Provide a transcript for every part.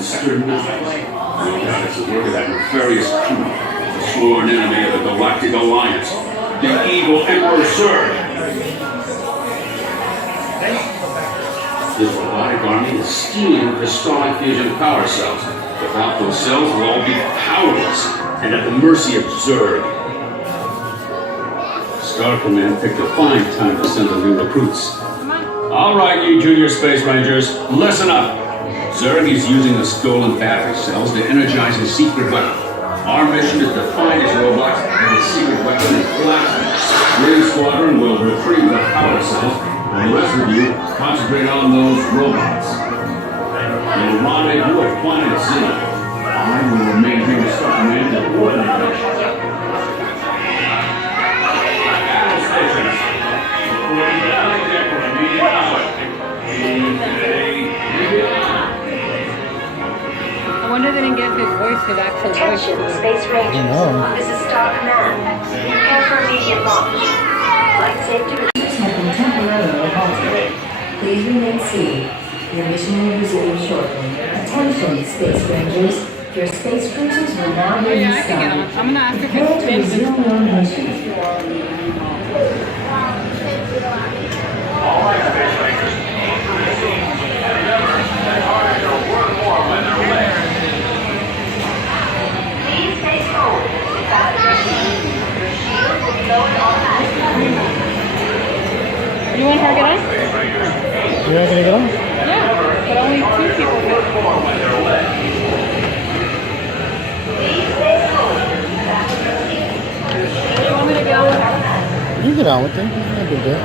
and stern with light. It's the work of that nefarious crew, the sworn enemy of the Galactic Alliance, the evil Emperor Surge. This robotic army is stealing crystalline fusion power cells. Without those cells, we'll all be powerless and at the mercy of Zurg. Star Command picked a fine time to send the new recruits. All right, you Junior Space Rangers, listen up. Zurg is using the stolen battery cells to energize his secret weapon. Our mission is to find his robots and his secret weapon is blasted. Green Squadron will retrieve the power cells, and the rest of you concentrate on those robots. You'll rendezvous at Planet Z. I will remain here to Star Command to coordinate the mission. Battle stations. Reporting to Alec Deck for immediate knowledge. I wonder they didn't get his voice, his actual voice. Attention, Space Rangers. This is Star Command. Prepare for immediate launch. Flight safety have been temporarily halted. Please remain seated. Your mission will resume shortly. Attention, Space Rangers. Your space cruisers will now be Yeah, I can get on. restarted. I'm gonna ask if Prepare it's to resume your mission. All right, Space Rangers. Aim for the scene. And remember, that heart is going to work more when they're away. Please stay forward. Without your shield will be lowered automatically. You want her to get on? You're not gonna get on? Yeah, but only 2 people can. Please stay forward. Without your shield. You want me to get on with her? You get on with it. It's not a big deal.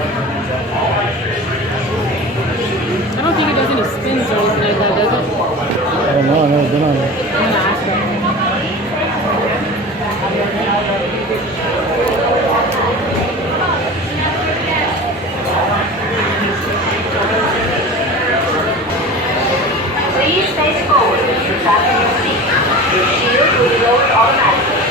I don't think it does any spins or anything like that, does it? I don't know. I've never been on it. I'm gonna ask her. Please face forward. Fasten your seat. Your shield will be lowered automatically.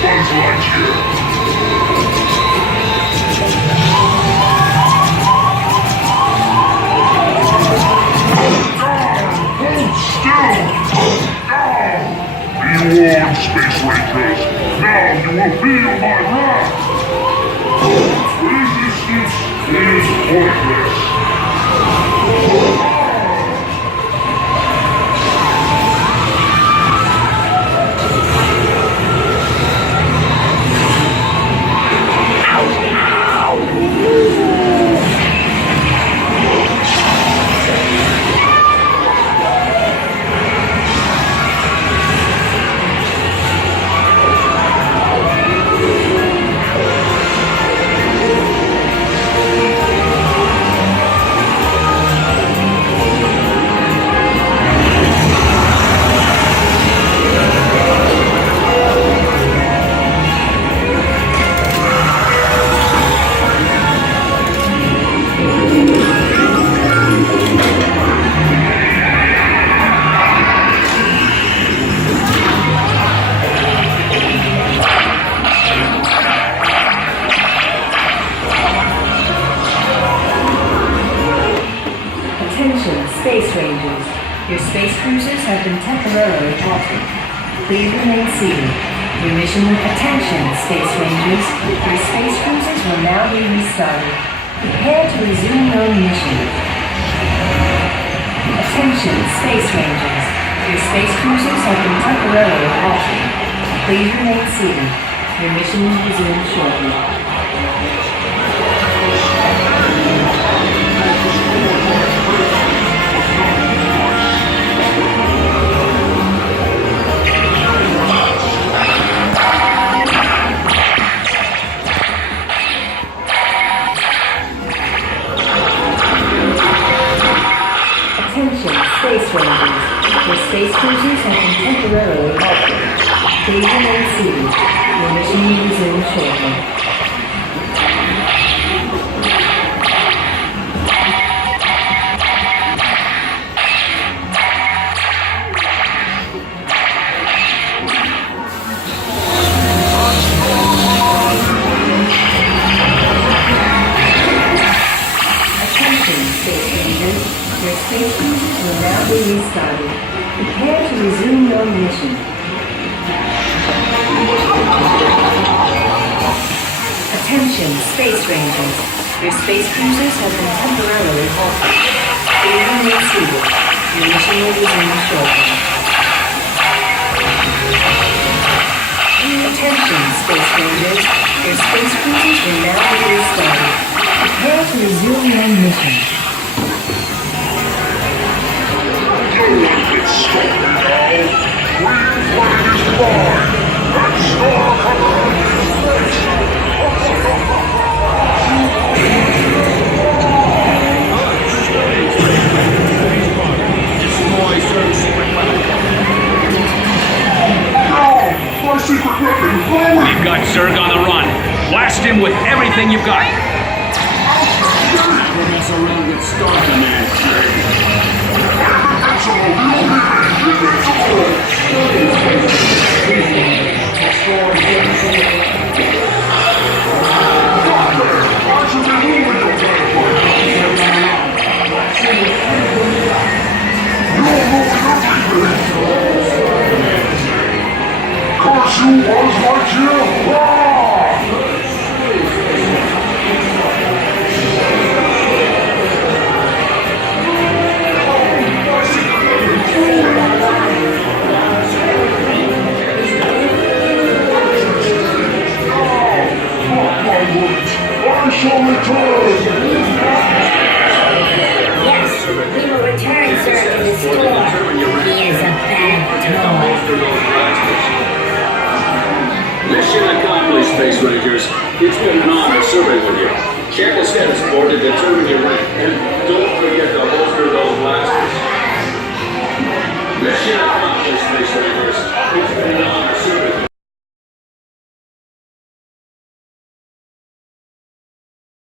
Buzz Light Year. Be warned, Space Rangers. Now you will feel my wrath. Resistance is pointless. Space Rangers. Your space cruisers have been temporarily halted. Please remain seated. Your mission, attention, Space Rangers. Your space cruisers will now be restarted. Prepare to resume your mission. Attention, Space Rangers. Your space cruisers have been temporarily halted. Please remain seated. Your mission will resume shortly. Attention, Space Rangers. Your space cruisers have been temporarily halted. Please remain seated. Your mission will resume shortly. Attention, Space Rangers. Your space cruisers will now be restarted. Prepare to resume your mission. Attention, Space Rangers. Your space cruisers have been temporarily halted. Please remain seated. Your mission will resume shortly. Attention, Space Rangers. Your space cruisers will now be restarted. Prepare to resume your mission. No one can stop me now. Green flag is fine. And Star Command is space. My secret weapon, forward! You've got Zerg on the run. Blast him with everything you've got. Don't mess around with Star Command, Zerg. Curse you, Buzz Light Year! I shall return! Yes, we will return, sir, to the store. He is a bad toy. Mission accomplished, Space Rangers. It's been an honor serving with you. Check the status board to determine your rank.